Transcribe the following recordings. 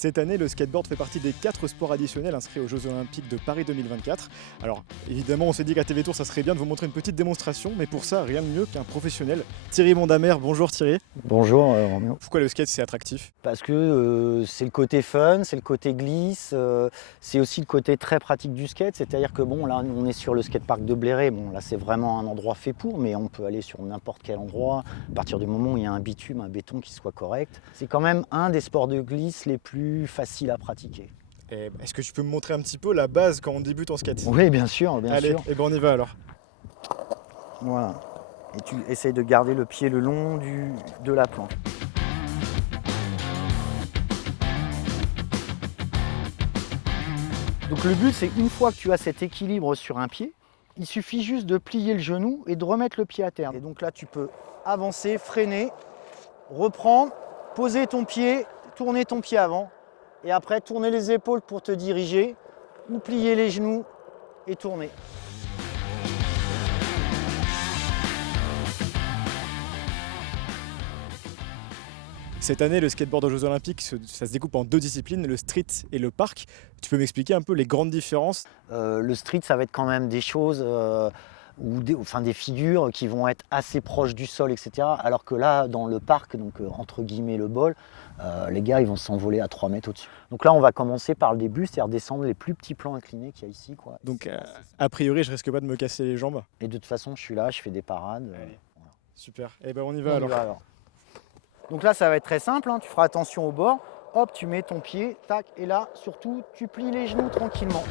Cette année, le skateboard fait partie des 4 sports additionnels inscrits aux Jeux Olympiques de Paris 2024. Alors, évidemment, on s'est dit qu'à TV Tour, ça serait bien de vous montrer une petite démonstration, mais pour ça, rien de mieux qu'un professionnel. Thierry Mondamer, bonjour Thierry. Bonjour Roméo. Pourquoi le skate, c'est attractif? Parce que c'est le côté fun, c'est le côté glisse, c'est aussi le côté très pratique du skate. C'est-à-dire que bon, là, on est sur le skatepark de Bléré. Bon, là, c'est vraiment un endroit fait pour, mais on peut aller sur n'importe quel endroit à partir du moment où il y a un bitume, un béton qui soit correct. C'est quand même un des sports de glisse les plus faciles à pratiquer. Est-ce que tu peux me montrer un petit peu la base quand on débute en skate? Oui, bien sûr, Allez, et ben on y va alors. Voilà. Et tu essayes de garder le pied le long de la planche. Donc le but, c'est une fois que tu as cet équilibre sur un pied, il suffit juste de plier le genou et de remettre le pied à terre. Et donc là, tu peux avancer, freiner, reprendre, poser ton pied, tourner ton pied avant, et après tourner les épaules pour te diriger, ou plier les genoux et tourner. Cette année, le skateboard aux Jeux Olympiques, ça se découpe en 2 disciplines, le street et le park. Tu peux m'expliquer un peu les grandes différences? Le street, ça va être quand même des choses, ou des figures qui vont être assez proches du sol, etc. Alors que là, dans le parc, donc entre guillemets le bol, les gars, ils vont s'envoler à 3 mètres au-dessus. Donc là, on va commencer par le début, c'est-à-dire descendre les plus petits plans inclinés qu'il y a ici, quoi. Donc, a priori, je risque pas de me casser les jambes. Et de toute façon, je suis là, je fais des parades. Voilà. Super, et ben on y va alors. Donc là, ça va être très simple, hein. Tu feras attention au bord. Hop, tu mets ton pied, tac, et là, surtout, tu plies les genoux tranquillement.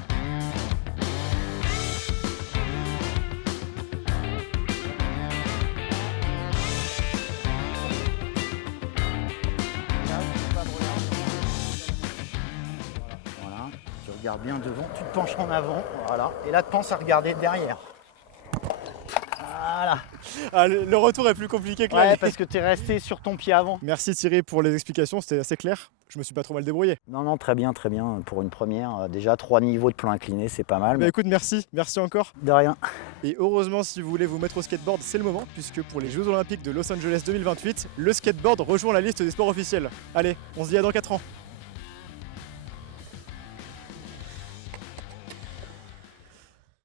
Voilà, tu regardes bien devant, tu te penches en avant, voilà, et là, pense à regarder derrière. Voilà. Ah, le retour est plus compliqué que Ouais, l'aller. parce que tu es resté sur ton pied avant. Merci Thierry pour les explications, c'était assez clair. Je me suis pas trop mal débrouillé. Non, très bien, pour une première. Déjà, 3 niveaux de plan incliné, c'est pas mal. Bah écoute, merci encore. De rien. Et heureusement, si vous voulez vous mettre au skateboard, c'est le moment, puisque pour les Jeux Olympiques de Los Angeles 2028, le skateboard rejoint la liste des sports officiels. Allez, on se dit à dans 4 ans.